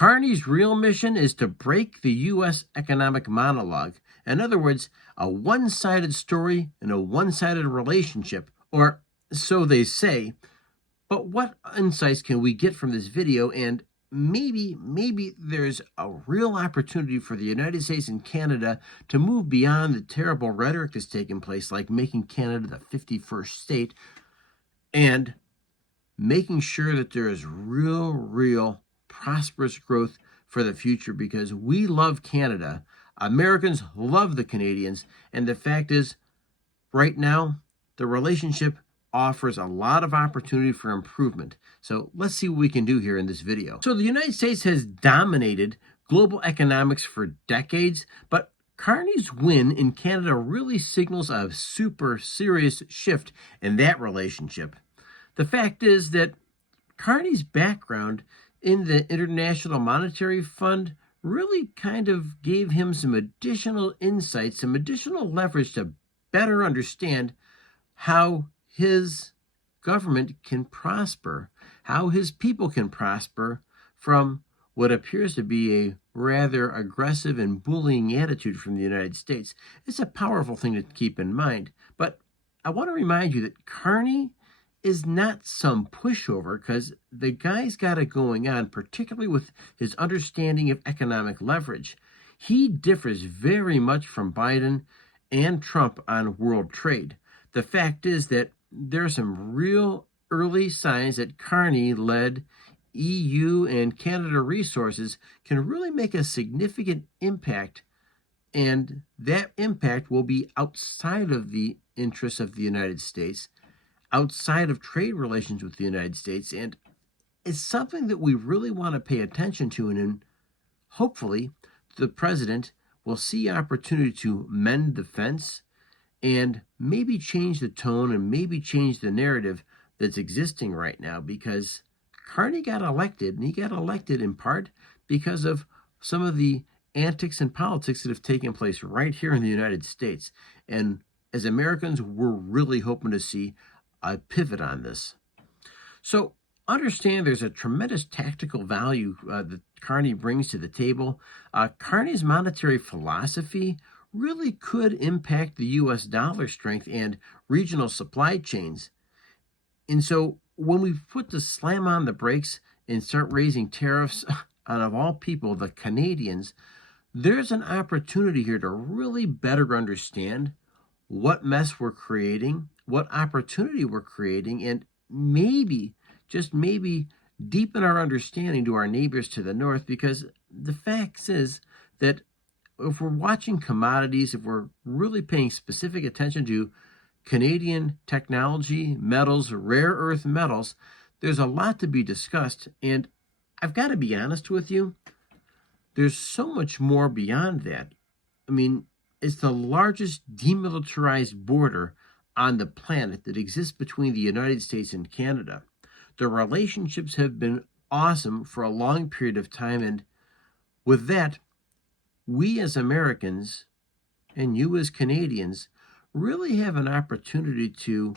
Carney's real mission is to break the U.S. economic monologue. In other words, a one-sided story and a one-sided relationship, or so they say. But what insights can we get from this video? And maybe there's a real opportunity for the United States and Canada to move beyond the terrible rhetoric that's taking place, like making Canada the 51st state, and making sure that there is real prosperous growth for the future, because we love Canada. Americans love the Canadians. And the fact is, right now, the relationship offers a lot of opportunity for improvement. So let's see what we can do here in this video. So the United States has dominated global economics for decades, but Carney's win in Canada really signals a super serious shift in that relationship. The fact is that Carney's background in the International Monetary Fund really kind of gave him some additional insights, some additional leverage to better understand how his government can prosper, how his people can prosper from what appears to be a rather aggressive and bullying attitude from the United States. It's a powerful thing to keep in mind. But I want to remind you that Carney is not some pushover, because the guy's got it going on, particularly with his understanding of economic leverage. He differs very much from Biden and Trump on world trade. The fact is that there are some real early signs that Carney-led EU and Canada resources can really make a significant impact, and that impact will be outside of the interests of the United States, outside of trade relations with the United States, and it's something that we really want to pay attention to, and hopefully the president will see opportunity to mend the fence and maybe change the tone and maybe change the narrative that's existing right now, because Carney got elected, and he got elected in part because of some of the antics and politics that have taken place right here in the United States. And as Americans, we're really hoping to see a pivot on this. So understand there's a tremendous tactical value that Carney brings to the table. Carney's monetary philosophy really could impact the U.S. dollar strength and regional supply chains. And so when we put the slam on the brakes and start raising tariffs on, of all people, the Canadians, there's an opportunity here to really better understand what mess we're creating, what opportunity we're creating, and maybe, just maybe, deepen our understanding to our neighbors to the north, because the fact is that if we're watching commodities, if we're really paying specific attention to Canadian technology, metals, rare earth metals, there's a lot to be discussed. And I've got to be honest with you, there's so much more beyond that. I mean, it's the largest demilitarized border on the planet that exists between the United States and Canada. The relationships have been awesome for a long period of time, and with that, we as Americans and you as Canadians really have an opportunity to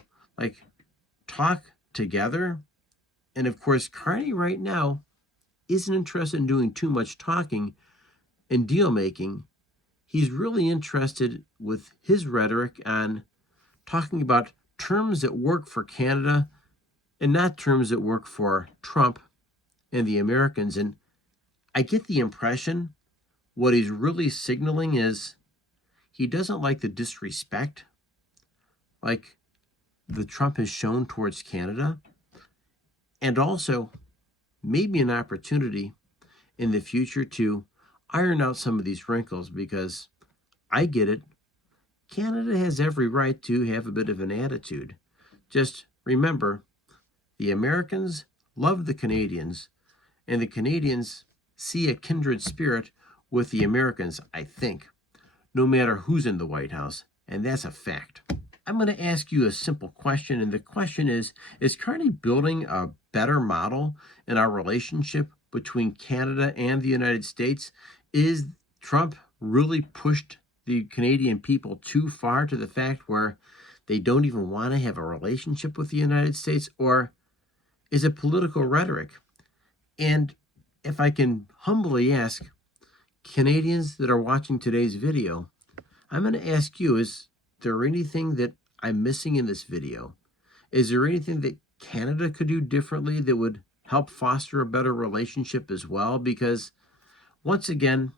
talk together. And of course, Carney right now isn't interested in doing too much talking and deal making. He's really interested with his rhetoric on talking about terms that work for Canada and not terms that work for Trump and the Americans. And I get the impression what he's really signaling is he doesn't like the disrespect like the Trump has shown towards Canada, and also maybe an opportunity in the future to iron out some of these wrinkles, because I get it. Canada has every right to have a bit of an attitude. Just remember, the Americans love the Canadians, and the Canadians see a kindred spirit with the Americans, I think, no matter who's in the White House, and that's a fact. I'm going to ask you a simple question, and the question is Carney building a better model in our relationship between Canada and the United States? Is Trump really pushed the Canadian people too far to the fact where they don't even want to have a relationship with the United States? Or is it political rhetoric? And if I can humbly ask Canadians that are watching today's video, I'm going to ask you, is there anything that I'm missing in this video? Is there anything that Canada could do differently that would help foster a better relationship as well? Because once again,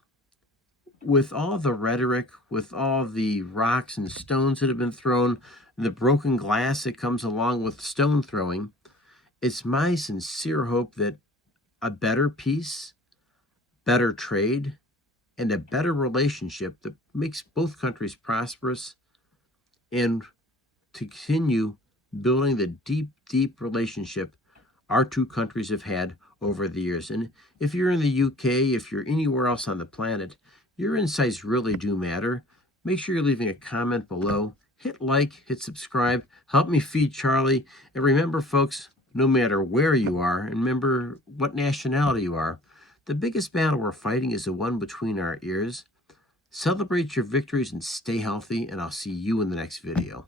with all the rhetoric, with all the rocks and stones that have been thrown, the broken glass that comes along with stone throwing, it's my sincere hope that a better peace, better trade, and a better relationship that makes both countries prosperous and to continue building the deep, deep relationship our two countries have had over the years. And if you're in the UK, if you're anywhere else on the planet, your insights really do matter. Make sure you're leaving a comment below. Hit like, hit subscribe, help me feed Charlie. And remember, folks, no matter where you are, and remember what nationality you are, the biggest battle we're fighting is the one between our ears. Celebrate your victories and stay healthy, and I'll see you in the next video.